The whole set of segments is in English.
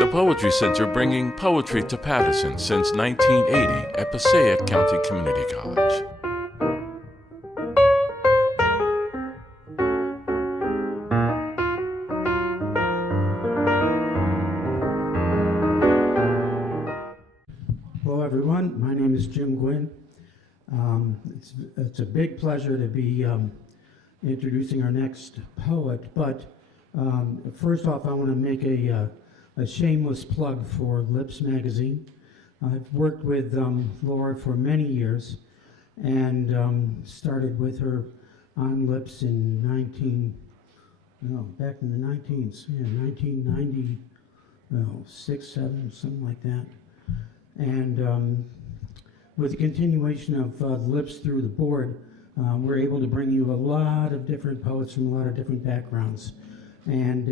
The Poetry Center bringing poetry to Paterson since 1980 at Passaic County Community College. Hello everyone, my name is Jim Gwyn. It's a big pleasure to be introducing our next poet, but first off I want to make a shameless plug for Lips magazine. I've worked with Laura for many years and started with her on Lips in 1996, 7, something like that. And with the continuation of Lips through the board, we're able to bring you a lot of different poets from a lot of different backgrounds. And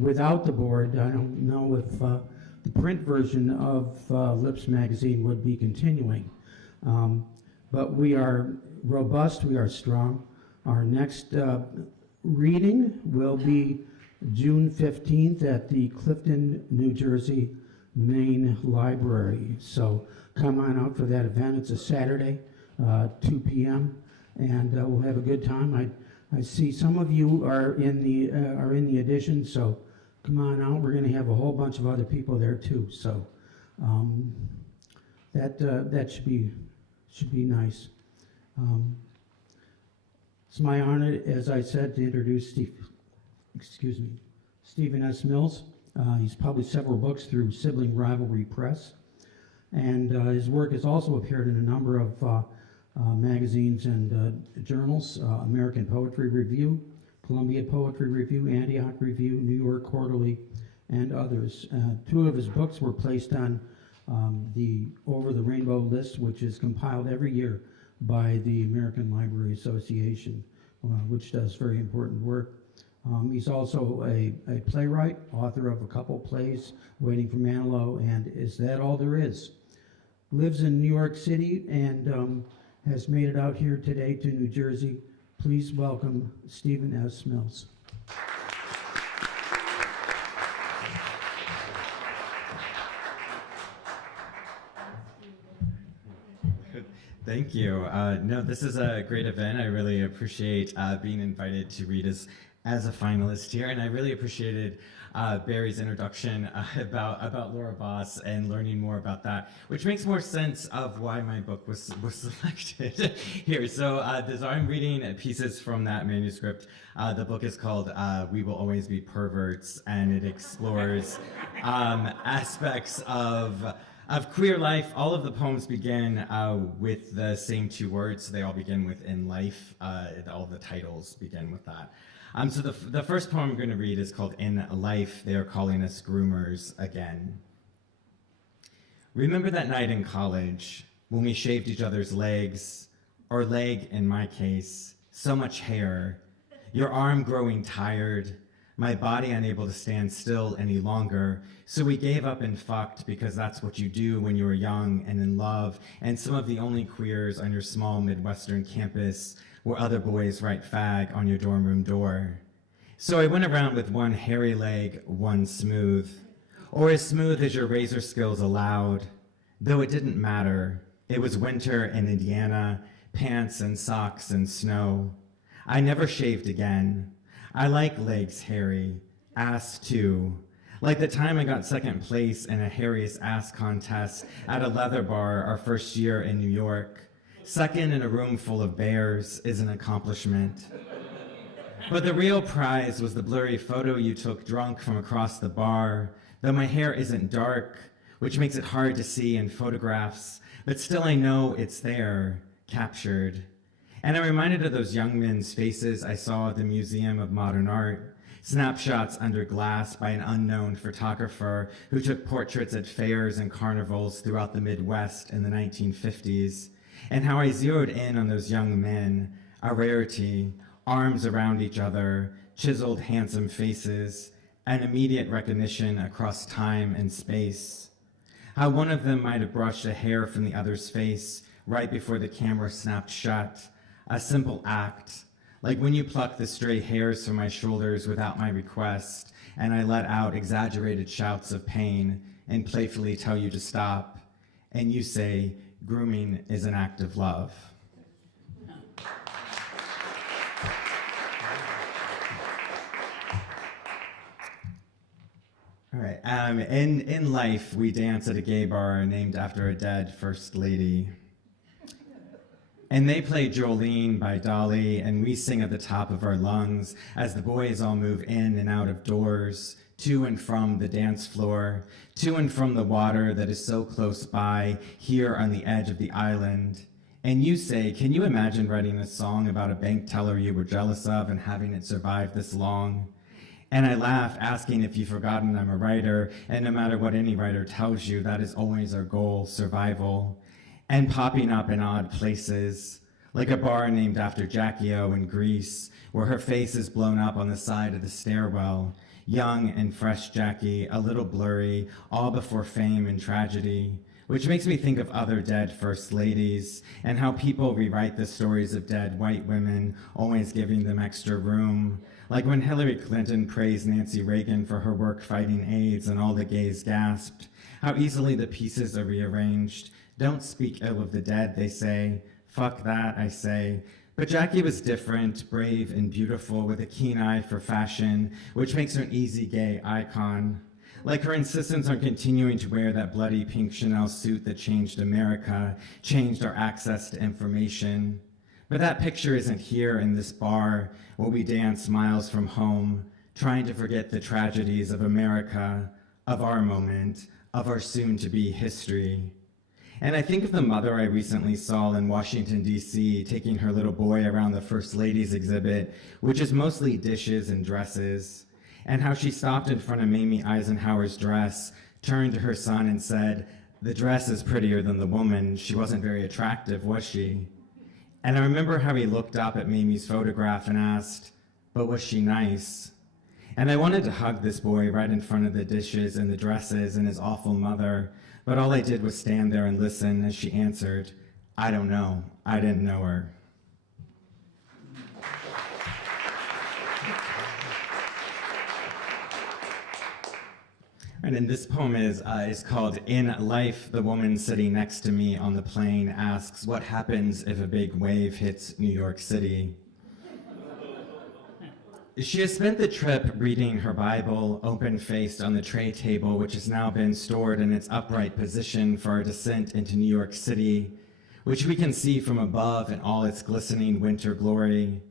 without the board, I don't know if the print version of Lips magazine would be continuing. But we are robust, we are strong. Our next reading will be June 15th at the Clifton, New Jersey Main Library. So come on out for that event. It's a Saturday, 2 p.m. and we'll have a good time. I see some of you are in the edition, so come on out. We're going to have a whole bunch of other people there too. So that should be nice. It's my honor, as I said, to introduce Stephen S. Mills. He's published several books through Sibling Rivalry Press, and his work has also appeared in a number of magazines and journals: American Poetry Review, Columbia Poetry Review, Antioch Review, New York Quarterly, and others. Two of his books were placed on the Over the Rainbow list, which is compiled every year by the American Library Association, which does very important work. He's also a playwright, author of a couple plays, Waiting for Manilow and Is That All There Is? Lives in New York City and has made it out here today to New Jersey. Please welcome Stephen S. Mills. Thank you. No, this is a great event. I really appreciate being invited to read as a finalist here, and I really appreciated Barry's introduction about Laura Boss and learning more about that, which makes more sense of why my book was selected here. So I'm reading pieces from that manuscript. The book is called We Will Always Be Perverts, and it explores aspects of queer life. All of the poems begin with the same two words. They all begin with "in life." All of the titles begin with that. So the first poem I'm going to read is called In Life, They Are Calling Us Groomers Again. Remember that night in college when we shaved each other's legs, or leg in my case, so much hair, your arm growing tired, my body unable to stand still any longer, so we gave up and fucked because that's what you do when you're young and in love, and some of the only queers on your small Midwestern campus where other boys write fag on your dorm room door. So I went around with one hairy leg, one smooth, or as smooth as your razor skills allowed, though it didn't matter. It was winter in Indiana, pants and socks and snow. I never shaved again. I like legs hairy, ass too. Like the time I got second place in a hairiest ass contest at a leather bar our first year in New York. Second in a room full of bears is an accomplishment. But the real prize was the blurry photo you took drunk from across the bar, though my hair isn't dark, which makes it hard to see in photographs, but still I know it's there, captured. And I'm reminded of those young men's faces I saw at the Museum of Modern Art, snapshots under glass by an unknown photographer who took portraits at fairs and carnivals throughout the Midwest in the 1950s. And how I zeroed in on those young men, a rarity, arms around each other, chiseled handsome faces, and immediate recognition across time and space. How one of them might have brushed a hair from the other's face right before the camera snapped shut, a simple act, like when you pluck the stray hairs from my shoulders without my request, and I let out exaggerated shouts of pain and playfully tell you to stop, and you say, grooming is an act of love. All right, in life, we dance at a gay bar named after a dead first lady. And they play Jolene by Dolly, and we sing at the top of our lungs as the boys all move in and out of doors, to and from the dance floor, to and from the water that is so close by, here on the edge of the island. And you say, can you imagine writing a song about a bank teller you were jealous of and having it survive this long? And I laugh, asking if you've forgotten I'm a writer, and no matter what any writer tells you, that is always our goal, survival. And popping up in odd places, like a bar named after Jackie O in Greece, where her face is blown up on the side of the stairwell. Young and fresh Jackie, a little blurry, all before fame and tragedy, which makes me think of other dead first ladies and how people rewrite the stories of dead white women, always giving them extra room. Like when Hillary Clinton praised Nancy Reagan for her work fighting AIDS and all the gays gasped. How easily the pieces are rearranged. Don't speak ill of the dead, they say. Fuck that, I say. But Jackie was different, brave and beautiful with a keen eye for fashion, which makes her an easy gay icon. Like her insistence on continuing to wear that bloody pink Chanel suit that changed America, changed our access to information. But that picture isn't here in this bar where we dance miles from home, trying to forget the tragedies of America, of our moment, of our soon-to-be history. And I think of the mother I recently saw in Washington, D.C., taking her little boy around the First Ladies exhibit, which is mostly dishes and dresses, and how she stopped in front of Mamie Eisenhower's dress, turned to her son and said, "The dress is prettier than the woman. She wasn't very attractive, was she?" And I remember how he looked up at Mamie's photograph and asked, "But was she nice?" And I wanted to hug this boy right in front of the dishes and the dresses and his awful mother, but all I did was stand there and listen as she answered, "I don't know. I didn't know her." And this poem is called "In Life, the Woman Sitting Next to Me on the Plane Asks, What Happens if a Big Wave Hits New York City?" She has spent the trip reading her Bible, open-faced on the tray table, which has now been stored in its upright position for our descent into New York City, which we can see from above in all its glistening winter glory.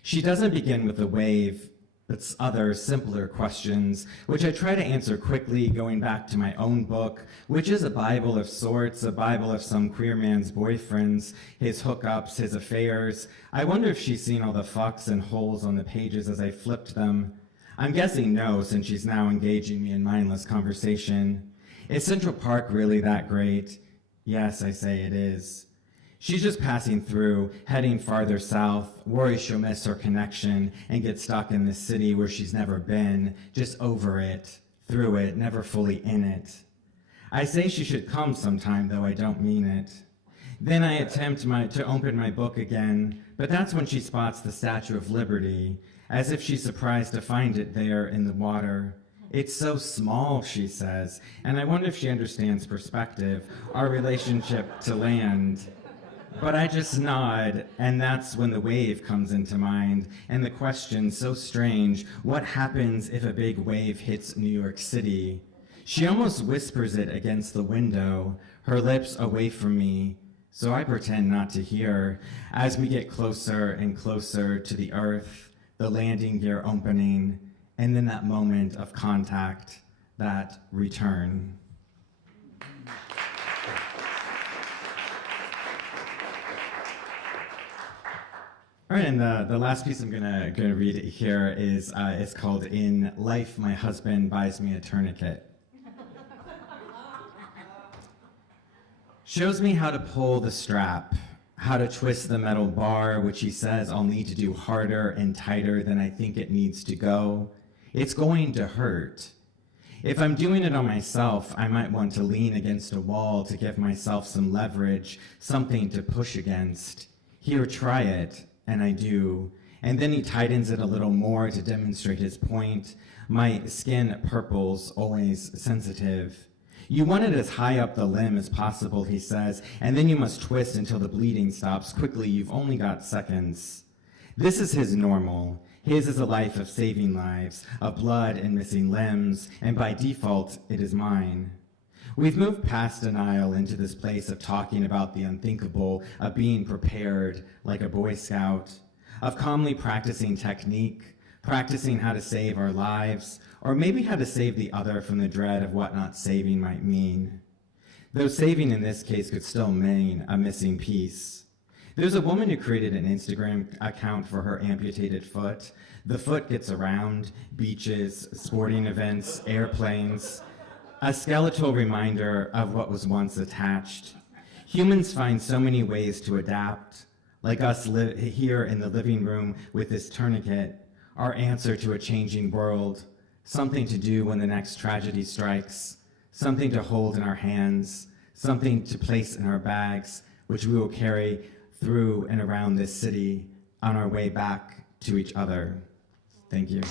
She doesn't begin with the wave, but other simpler questions, which I try to answer quickly, going back to my own book, which is a Bible of sorts, a Bible of some queer man's boyfriends, his hookups, his affairs. I wonder if she's seen all the fucks and holes on the pages as I flipped them. I'm guessing no, since she's now engaging me in mindless conversation. Is Central Park really that great? Yes, I say it is. She's just passing through, heading farther south, worries she'll miss her connection and get stuck in this city where she's never been, just over it, through it, never fully in it. I say she should come sometime, though I don't mean it. Then I attempt to open my book again, but that's when she spots the Statue of Liberty, as if she's surprised to find it there in the water. "It's so small," she says, and I wonder if she understands perspective, our relationship to land. But I just nod, and that's when the wave comes into mind, and the question so strange, what happens if a big wave hits New York City? She almost whispers it against the window, her lips away from me, so I pretend not to hear, as we get closer and closer to the earth, the landing gear opening, and then that moment of contact, that return. All right, and the last piece I'm gonna read here is called "In Life, My Husband Buys Me a Tourniquet." Shows me how to pull the strap, how to twist the metal bar, which he says I'll need to do harder and tighter than I think it needs to go. It's going to hurt. If I'm doing it on myself, I might want to lean against a wall to give myself some leverage, something to push against. Here, try it. And I do, And then he tightens it a little more to demonstrate his point. My skin purples, always sensitive. You want it as high up the limb as possible, he says, and then you must twist until the bleeding stops. Quickly, you've only got seconds. This is his normal. His is a life of saving lives, of blood and missing limbs, and by default, it is mine. We've moved past denial into this place of talking about the unthinkable, of being prepared like a Boy Scout, of calmly practicing technique, practicing how to save our lives, or maybe how to save the other from the dread of what not saving might mean. Though saving in this case could still mean a missing piece. There's a woman who created an Instagram account for her amputated foot. The foot gets around, beaches, sporting events, airplanes, a skeletal reminder of what was once attached. Humans find so many ways to adapt, like us here in the living room with this tourniquet, our answer to a changing world, something to do when the next tragedy strikes, something to hold in our hands, something to place in our bags, which we will carry through and around this city on our way back to each other. Thank you.